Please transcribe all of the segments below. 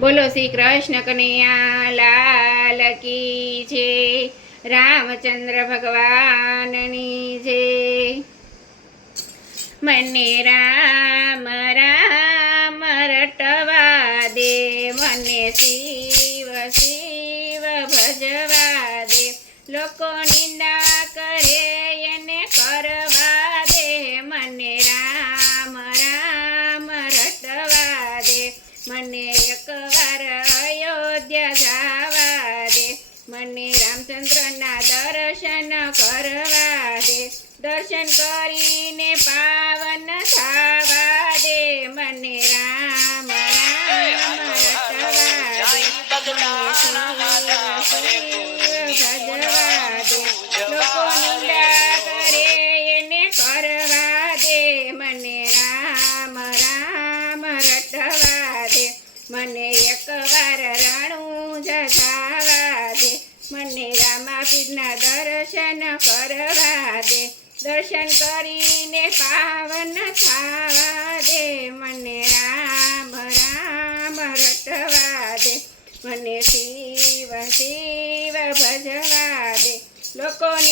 બોલો શ્રી કૃષ્ણ કનૈયા, લાલ કી છે રામચંદ્ર ભગવાનની છે મને રામ રામ રટવા દે, મને શિવ શિવ ભજવા દે. લોકો નિંદા કરે મને એકવાર અયોધ્યા જવા દે. મને રામચંદ્રના દર્શન કરવા દે. દર્શન કરીને પાવન જગાવા દે. મને રામાપીરના દર્શન કરવા દે. દર્શન કરીને પાવન થવા દે. મને રામ રામ રટવા દે. મને શિવ શિવ ભજવા દે. લોકો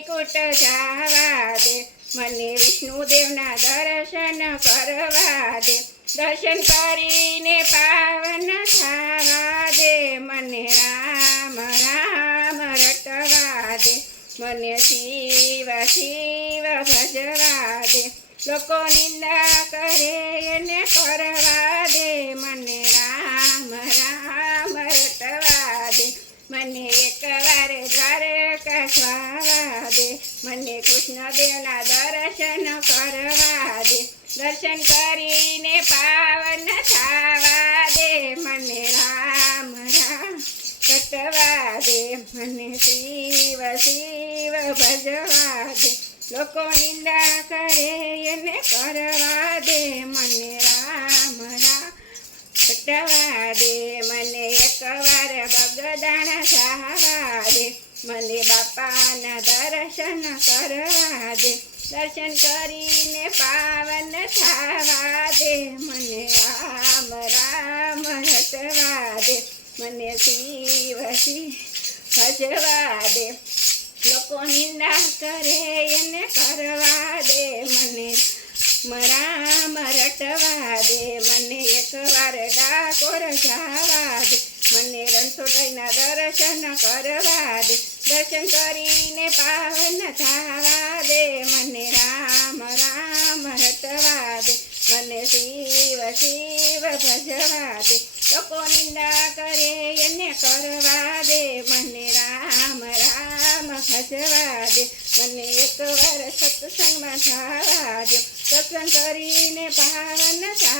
વૈકુંઠ જાવા દે. મને વિષ્ણુદેવના દર્શન કરવા દે. દર્શન કરીને પાવન થવા દે. મને રામ રામ રટવા દે. મને શિવ શિવ ભજવા દે. લોકો નિંદા કરે એને કરવા દે. મને રામ રામ રટવા દે. મને એકવાર દ્વારકા સ્વાવા દર્શન કરીને પાવન થવા દે મને રામ રામ. કટવા દે મને શિવ શિવ ભજવા દે. લોકો નિંદા કરે, એને કરવા દે મને રામ રામ. કટવા દે મને એકવાર બગદાણા સાવા દે. મને બાપાના દર્શન કરવા દે. દર્શન કરીને પાવન થવા દે, મને રામ રામ રટવા દે, મને શિવ ભજવા દે. લોકો નિંદા કરે, એને કરવા દે, મને રામ રટવા દે, મને એકવાર ડાકોર જવા દે, મને રણછોડાઈના દર્શન કરવા દે. દર્શન કરીને પાવન થવા ભજવા દે લોકો નિંદા કરે, એને કરવા દે. મને રામ રામ ભજવા દે મને એકવાર સત્સંગમાં થવા દો. સત્સંગ કરીને પાવન થવા